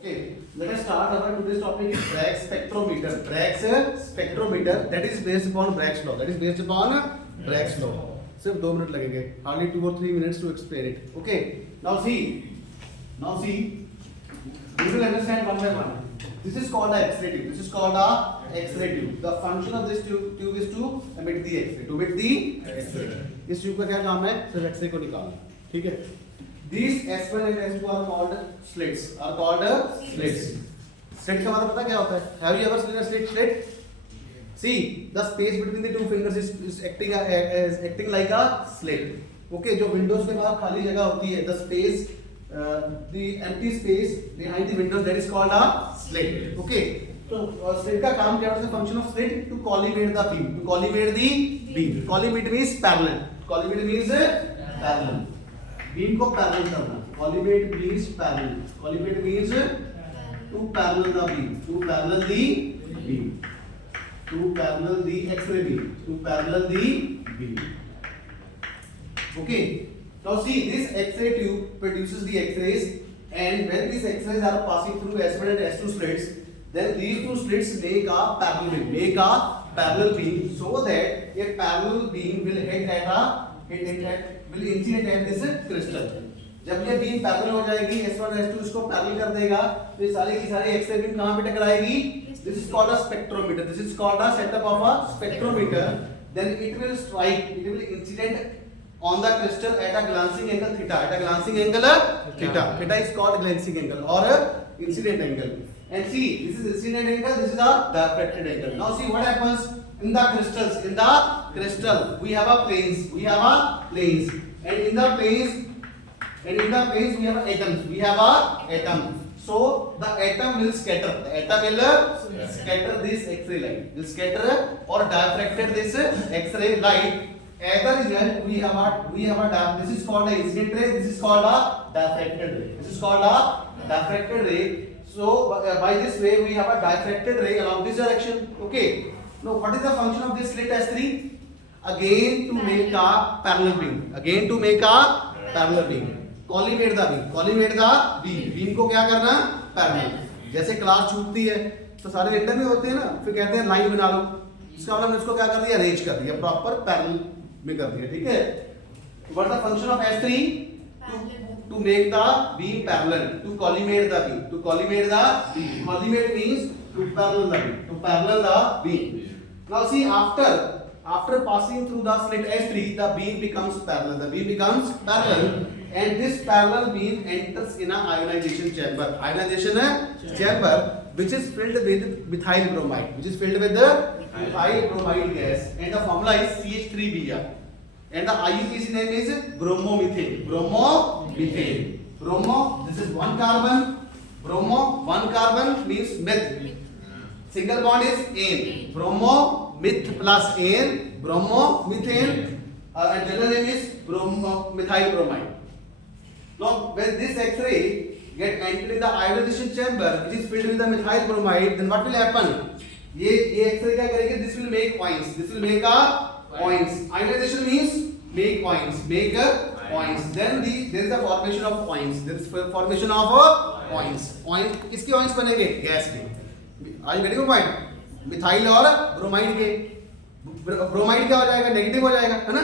Okay, let us start our today's topic is Bragg spectrometer. Bragg's spectrometer that is based upon Bragg's law. That is based upon Bragg's law. सिर्फ 2 minute लगेंगे. Hardly 2 or 3 minutes to explain it. Okay. Now see. You will understand one by one. This is called a X-ray tube. This is called a X-ray tube. The function of this tube is to emit the X-ray. To emit the X-ray. इस tube का क्या काम है? सिर्फ X-ray को निकालना. ठीक है? These S1 and S2 are called slits. Slits का मतलब पता क्या होता है? Have you ever seen a slit? See, the space between the two fingers is acting like a slit. Okay, जो windows के बाहर खाली जगह होती है, the empty space behind the windows, that is called a slit. Okay, तो slit का काम क्या होता है? Function of slit to collimate the beam. Collimate means parallel. Beam को पैरेलल करना. Collimate means parallel. Collimate means to parallel the beam. To parallel the X-ray beam. To parallel the beam. Okay. Now see, this X-ray tube produces the X-rays, and when these X-rays are passing through S1 and S2 slits, then these two slits make a parallel beam, so that a parallel beam will will incident at this crystal. जब ये beam parallel हो जाएगी, S1 S2 इसको parallel कर देगा, तो ये सारे की सारी एक्स-रे बीम कहाँ पे टकराएगी? This is called a spectrometer. This is called a setup of a spectrometer. Then it will incident on the crystal at a glancing angle theta. Theta is called glancing angle or incident angle. And see, this is incident angle, this is a diffracted angle. Now see what happens in the crystals. In the crystal, we have a planes. And in the planes, we have atoms. So the atom will scatter. Scatter this X-ray light. Will scatter or diffracted this X-ray light. As a result, we have a this is called a incident ray. This is called a diffracted ray. So by this way, we have a diffracted ray along this direction. Okay. Now, what is the function of this slit S3? Again to make a parallel beam. Collimate the beam. Beam को क्या करना? Parallel. जैसे class छूटती है तो सारे inter में होते हैं ना, फिर कहते हैं लाइन बना लो. इसका मतलब इसको क्या कर दिया? अरेंज कर दिया, प्रॉपर पैरेलल में कर दिया. ठीक है? What is the function of S3? To make the beam parallel. To collimate the beam. Collimate means to parallel the beam. Now see, after passing through the slit S3, the beam becomes parallel. And this parallel beam enters in an ionization chamber. Which is filled with methyl bromide. Gas. And the formula is CH3Br. And the IUPAC name is bromomethane. This is one carbon. One carbon means meth. Single bond is ane. Bromometh plus ane. Bromomethane. And general name is methyl bromide. Now, when this X-ray get entered in the ionization chamber, which is filled with the methyl bromide, then what will happen? ये X-ray क्या करेगी? This will make points. Ionization means make points. Then there is a formation of points. किसके points बनेंगे? Gas के. Are you getting my point? Methyl और bromide के. Bromide क्या हो जाएगा? नेगेटिव हो जाएगा, है ना?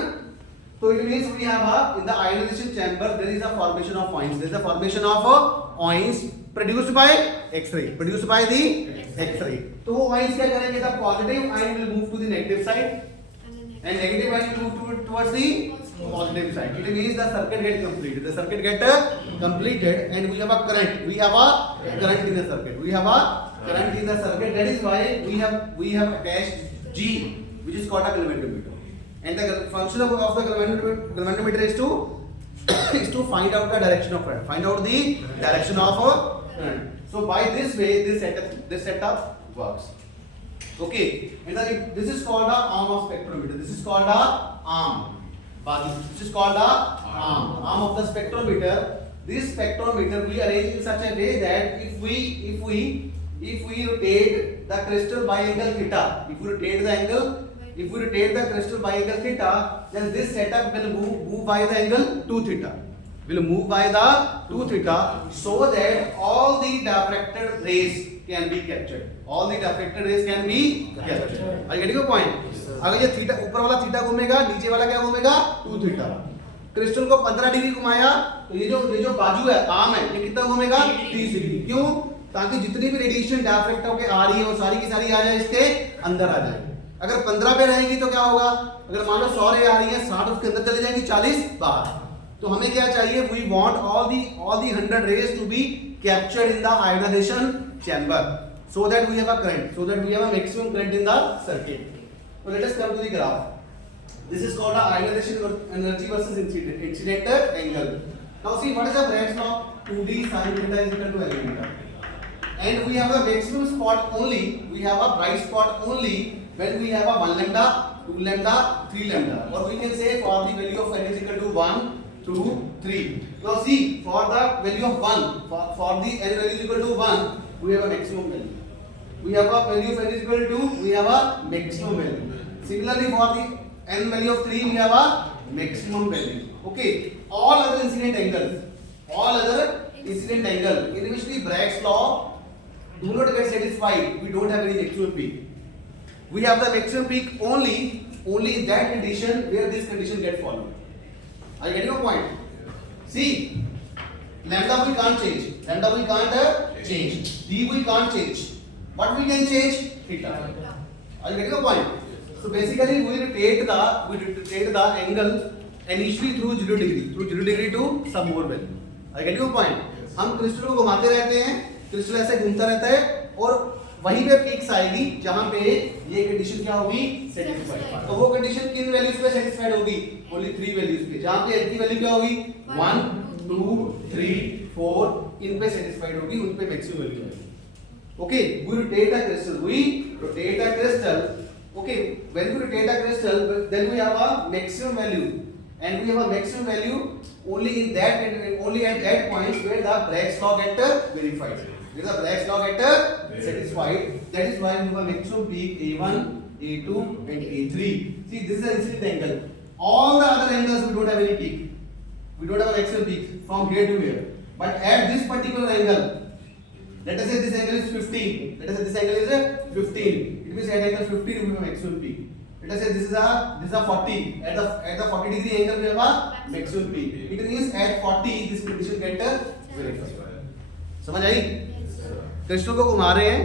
So it means we have in the ionization chamber there is a formation of points. There is a formation of points produced by X-ray. तो वो points क्या करेंगे? The positive ion will move to the negative side, and negative ion will move towards the positive side. It means the circuit get completed. And we have a current in the circuit. That is why we have attached G, which is called a galvanometer. And the function of the galvanometer is to find out the direction of current. So by this way, this setup works. Okay, and this is called the arm of spectrometer. This is called the arm of the spectrometer. This spectrometer we arrange in such a way that if we rotate the crystal by angle theta, if we rotate the crystal by angle theta, then this setup will move by the angle 2 theta. will move by the 2 theta so that all the diffracted rays can be captured. All the diffracted rays can be captured. Are you getting the point? अगर ये theta ऊपर वाला theta घूमेगा, नीचे वाला क्या घूमेगा? 2 theta. Crystal को 15 डिग्री घुमाया तो ये जो बाजू है, आर्म है, ये कितना घूमेगा? 30 डिग्री. क्यों? ताकि जितनी भी रेडिएशन डायफ्रैक्ट होके आ रही है वो सारी की सारी आ जाए इसके अंदर आ जाए. अगर 15 पे रहेगी तो क्या होगा? अगर मान लो 100 रे आ रही है, 60 उसके अंदर चले जाएंगी, 40 बाहर. तो हमें क्या चाहिए? We want all the 100 rays to be captured in the ionisation chamber so that we have a current, so that we have a maximum current in the circuit. So let us come to the graph. This is called the ionization energy versus incident angle. Now see what is the Bragg's law? 2d sin theta is equal to L meter. And we have a maximum spot only, we have a bright spot only when we have a 1 lambda, 2 lambda, 3 lambda. Or we can say for the value of N is equal to 1, 2, 3. Now see, for the value of 1, for the N value is equal to 1, we have a maximum value. We have a value of N is equal to 2, we have a maximum value. Similarly for the N value of 3, we have a maximum value. Okay, all other incident angles in which the Bragg's law do not get satisfied, we don't have any maximum peak. We have the maximum peak only in that condition where this condition gets followed. Are you getting your point? See, lambda we can't change, d we can't change. What we can change? Theta. Are you getting your point? So basically we rotate the angle initially through 0 degree to some more value. Are you getting your point? हम crystal को घुमाते रहते हैं, crystal ऐसे घूमता रहता है और वहीं पे पीक्स आएगी जहां पे ये कंडीशन क्या होगी? सेटिस्फाइड. तो वो कंडीशन किन वैल्यूज पे सेटिस्फाइड होगी? ओनली 3 वैल्यूज पे. जहां पे n की वैल्यू क्या होगी? 1, 2, 3, 4 इन पे सेटिस्फाइड होगी, उन पे मैक्सिमम वैल्यू है. Okay, we rotate a crystal. Okay, when we rotate a crystal, then we have a maximum value, and we have a maximum value only at that point where the Bragg's law get verified. Where the Bragg's law get satisfied. That is why we have a maximum peak A1, A2, and A3. See, this is the incident angle. All the other angles we don't have any peak. We don't have a maximum peak from here to here. But at this particular angle, let us say this angle is 15. Let us say this angle is 15. It means at angle 15 we have a maximum peak. Let us say this is a 40. At the 40 degree angle we have a maximum peak. It means at 40 this condition get verified. समझ आई? Crystal को घुमा रहे हैं,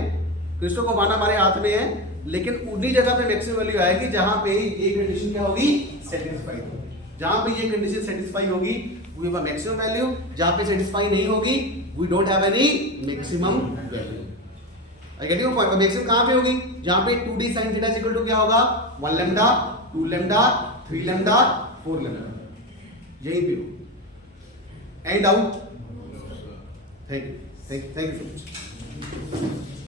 crystal को घुमाना हमारे हाथ में है, लेकिन उन्हीं जगह पे मैक्सिमम वैल्यू आएगी जहां पे ये कंडीशन क्या होगी? सेटिस्फाई होगी. जहां पे ये कंडीशन सेटिस्फाई होगी we have a maximum value. जहां पे सेटिस्फाई नहीं होगी we don't have any maximum value. I get your point. Maximum कहां पे होगी? जहां पे 2d sin theta is equal to क्या होगा? 1 lambda, 2 lambda, 3 lambda, 4 lambda. यहीं पे हो. Any doubt? Thank you so much.